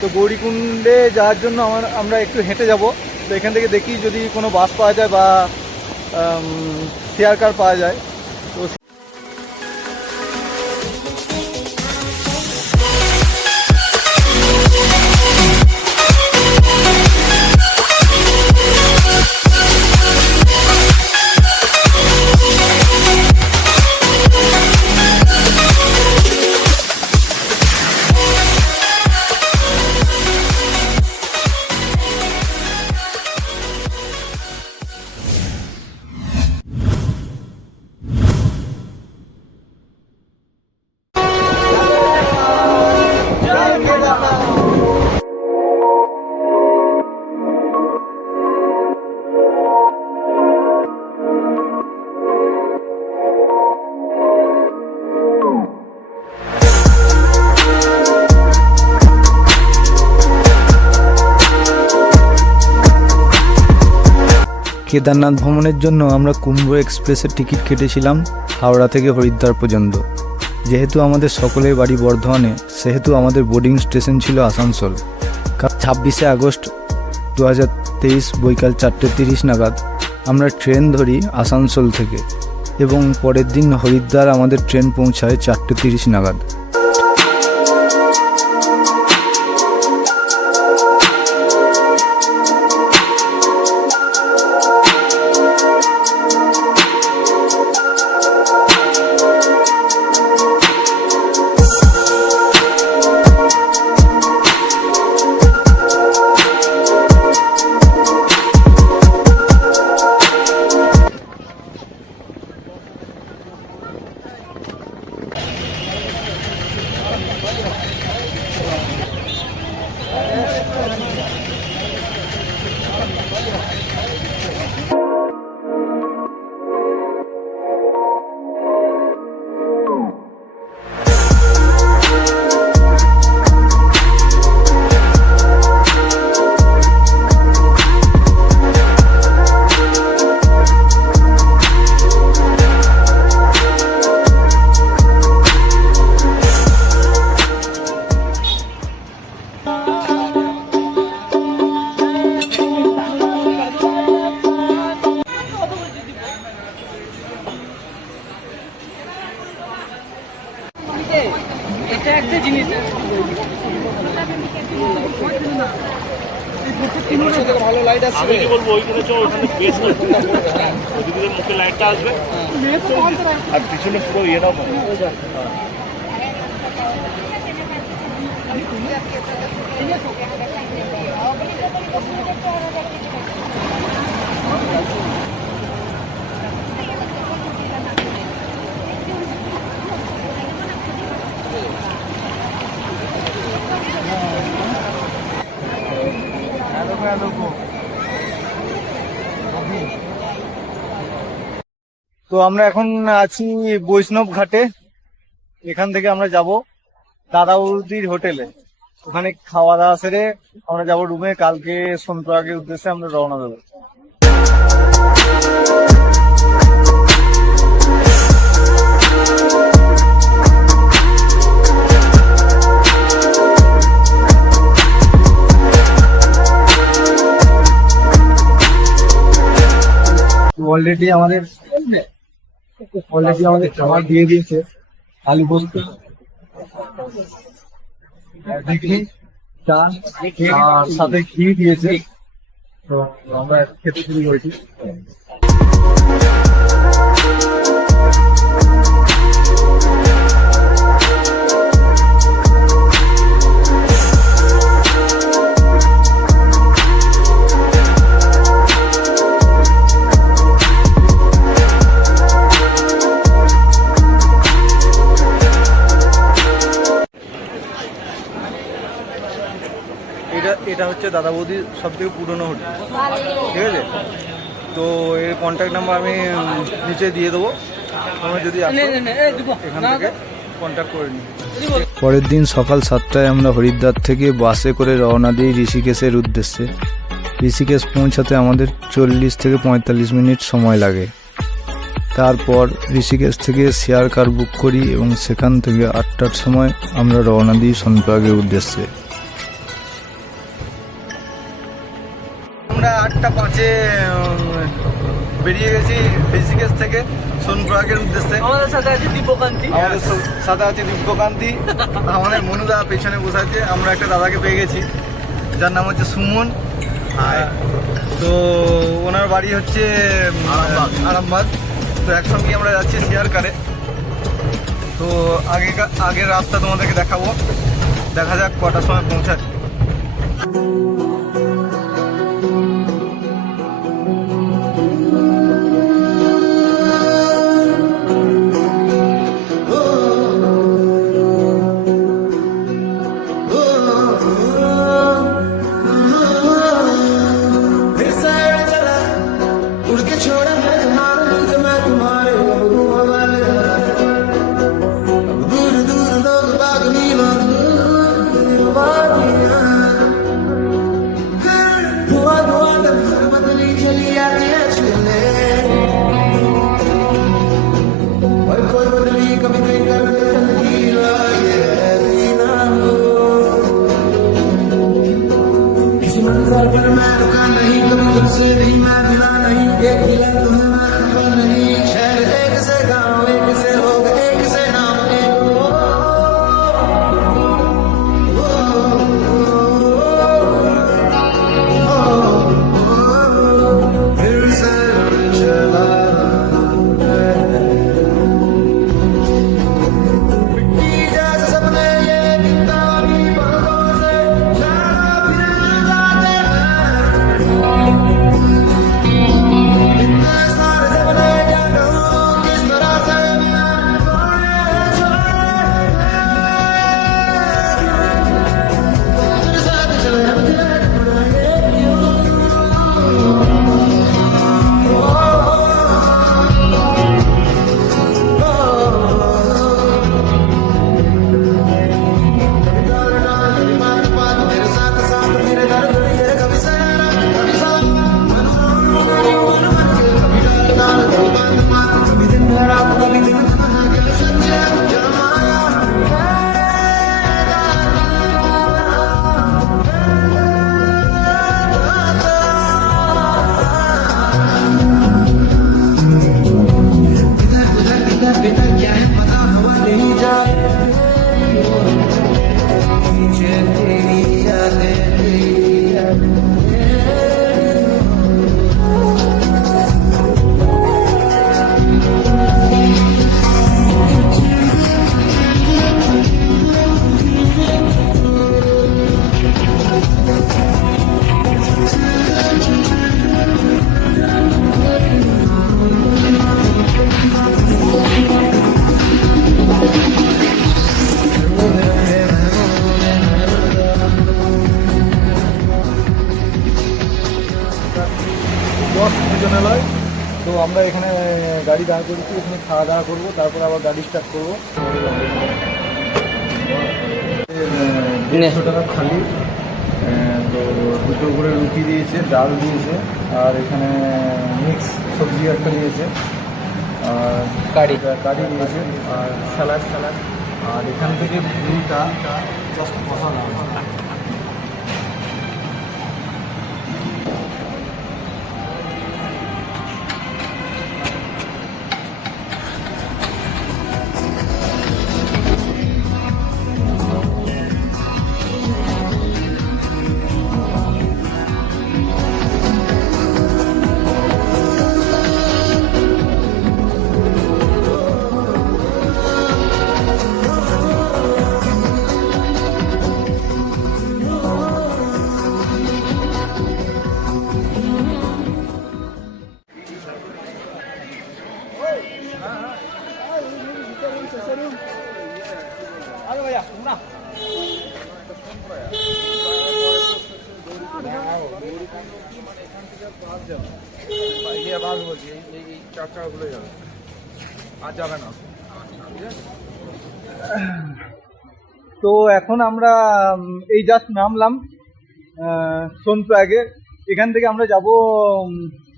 তো গৌরীকুণ্ডে যাওয়ার জন্য আমরা একটু হেঁটে যাব। তো এখান থেকে দেখি যদি কোনো বাস পাওয়া যায় বা শেয়ার কার পাওয়া যায়। তো কেদারনাথ ভ্রমণের জন্য আমরা কুম্ভ এক্সপ্রেসের টিকিট কেটেছিলাম হাওড়া থেকে হরিদ্বার পর্যন্ত। যেহেতু আমাদের সকলের বাড়ি বর্ধমানে, সেহেতু আমাদের বোর্ডিং স্টেশন ছিল আসানসোল। 26শে আগস্ট 2023 বৈকাল 4:30 নাগাদ আমরা ট্রেন ধরি আসানসোল থেকে এবং পরের দিন হরিদ্বার আমাদের ট্রেন পৌঁছায় 4:30 নাগাদ। এটা একটা জিনিস ভালো লাইট আসছে। আমি কি বলবো ওইখানে চো, ওখানে বেশ ওইদিকে মুখে লাইটটা আসবে আর পিছনে পুরো ইয়ে দাও। তো আমরা এখন আছি বৈষ্ণব ঘাটে। এখান থেকে আমরা যাব দাদা বৌদির হোটেলে। ওখানে খাওয়া দাওয়া সেরে আমরা যাব রুমে। কালকে সোনপ্রয়াগের উদ্দেশ্যে আমরা রওনা দেবো। অলরেডি আমাদের খাবার দিয়ে দিয়েছে। আলু পোস্ত, ডিগ্রি, চা আর সাথে ঘি দিয়েছে। তো আমরা খেতে শুরু করেছি। এটা হচ্ছে দাদা বৌদির সব থেকে পুরনো হোটেল, ঠিক আছে? তো এর কন্ট্যাক্ট নাম্বার আমি নিচে দিয়ে দেবো। তোমরা যদি আসো এখান থেকে কন্ট্যাক্ট করে নিই। পরের দিন সকাল 7টায় আমরা হরিদ্বার থেকে বাসে করে রওনা দিই ঋষিকেশের উদ্দেশ্যে। ঋষিকেশ পৌঁছাতে আমাদের 40 থেকে 45 মিনিট সময় লাগে। তারপর ঋষিকেশ থেকে শেয়ার কার বুক করি এবং সেখান থেকে 8টার সময় আমরা রওনা দিই সোনপ্রয়াগের উদ্দেশ্যে। 8:05 বেরিয়ে গেছি ঋষিকেশ থেকে সোনপ্রয়াগের উদ্দেশ্যে। আমাদের সাথে আছে দীপকান্তি। আমাদের সাথে আছে দিব্যকান্তি, আমাদের মনুদা পেছনে বসে আছে। আমরা একটা দাদাকে পেয়ে গেছি যার নাম হচ্ছে সুমন। তো ওনার বাড়ি হচ্ছে আরামবাগ। তো একসঙ্গে আমরা যাচ্ছি শেয়ার কারে। তো আগের রাস্তা তোমাদেরকে দেখাবো, দেখা যাক কটার সময় পৌঁছাচ্ছি। ভোজনালয়। তো আমরা এখানে গাড়ি দাঁড় করেছি, এখানে খাওয়া দাওয়া করবো, তারপর আবার গাড়ি স্টার্ট করবো। 150 টাকা খালি। তো দুটো করে রুটি দিয়েছে, ডাল দিয়েছে, আর এখানে মিক্স সবজি একটা দিয়েছে, আর কারি দিয়েছে, আর স্যালাড। আর এখান থেকে রুটিটা জাস্ট কষা না। তো এখন আমরা এই জাস্ট নামলাম সোনপ্রয়াগে। এখান থেকে আমরা যাব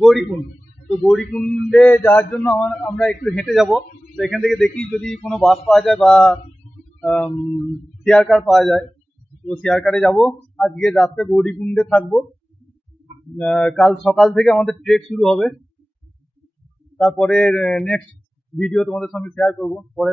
গৌরীকুণ্ড। তো গৌরীকুণ্ডে যাওয়ার জন্য আমরা একটু হেঁটে যাব। তো এখান থেকে দেখি যদি কোনো বাস পাওয়া যায় বা শেয়ার কার পাওয়া যায়। তো শেয়ার কারে যাবো, আজকে রাত্রে গৌরীকুণ্ডে থাকবো, কাল সকাল থেকে আমাদের ট্রেক শুরু হবে। তারপরে নেক্সট ভিডিও তোমাদের সঙ্গে শেয়ার করবো পরে।